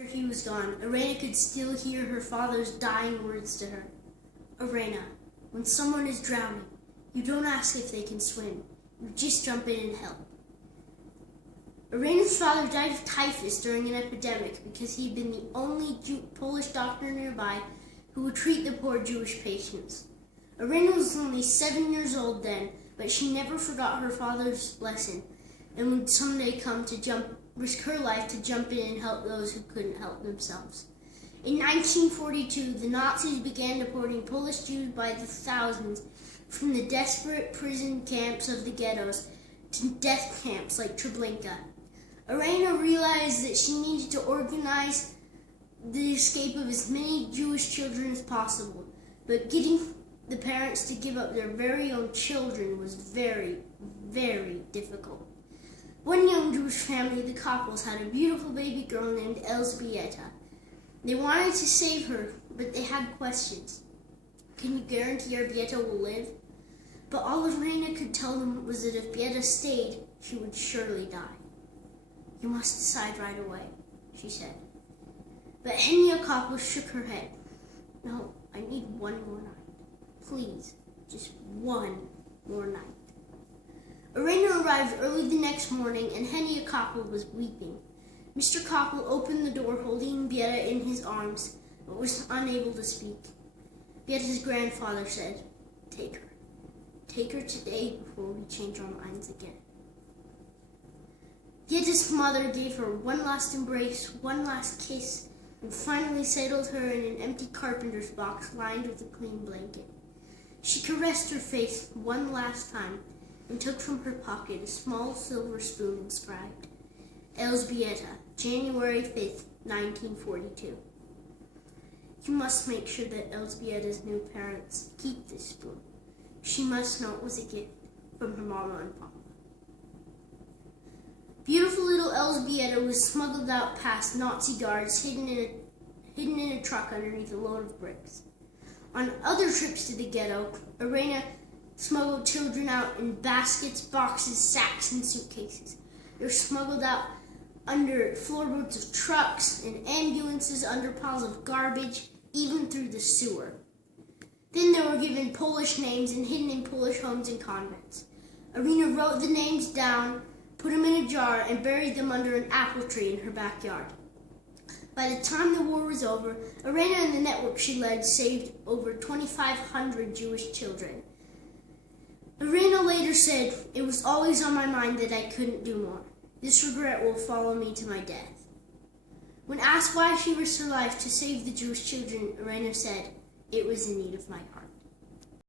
After he was gone, Irena could still hear her father's dying words to her. "Irena, when someone is drowning, you don't ask if they can swim. You just jump in and help." Irena's father died of typhus during an epidemic because he'd been the only Polish doctor nearby who would treat the poor Jewish patients. Irena was only 7 years old then, but she never forgot her father's lesson and would someday come to risk her life to jump in and help those who couldn't help themselves. In 1942, the Nazis began deporting Polish Jews by the thousands from the desperate prison camps of the ghettos to death camps like Treblinka. Irena realized that she needed to organize the escape of as many Jewish children as possible, but getting the parents to give up their very own children was very, very difficult. One young Jewish family, the Koppels, had a beautiful baby girl named Elżbieta. They wanted to save her, but they had questions. "Can you guarantee our Beata will live?" But all Irena could tell them was that if Beata stayed, she would surely die. "You must decide right away," she said. But Henia Koppel shook her head. "No, I need one more night. Please, just one more night." Irena arrived early the next morning, and Henia Koppel was weeping. Mr. Koppel opened the door holding Beata in his arms, but was unable to speak. Beata's grandfather said, "Take her. Take her today before we change our minds again." Beata's mother gave her one last embrace, one last kiss, and finally settled her in an empty carpenter's box lined with a clean blanket. She caressed her face one last time and took from her pocket a small silver spoon inscribed, "Elżbieta, January 5th, 1942. You must make sure that Elżbieta's new parents keep this spoon. She must know it was a gift from her mama and papa." Beautiful little Elżbieta was smuggled out past Nazi guards hidden in a truck underneath a load of bricks. On other trips to the ghetto, Irena smuggled children out in baskets, boxes, sacks, and suitcases. They were smuggled out under floorboards of trucks and ambulances, under piles of garbage, even through the sewer. Then they were given Polish names and hidden in Polish homes and convents. Irena wrote the names down, put them in a jar, and buried them under an apple tree in her backyard. By the time the war was over, Irena and the network she led saved over 2,500 Jewish children. Irena later said, "It was always on my mind that I couldn't do more. This regret will follow me to my death." When asked why she risked her life to save the Jewish children, Irena said, "It was the need of my heart."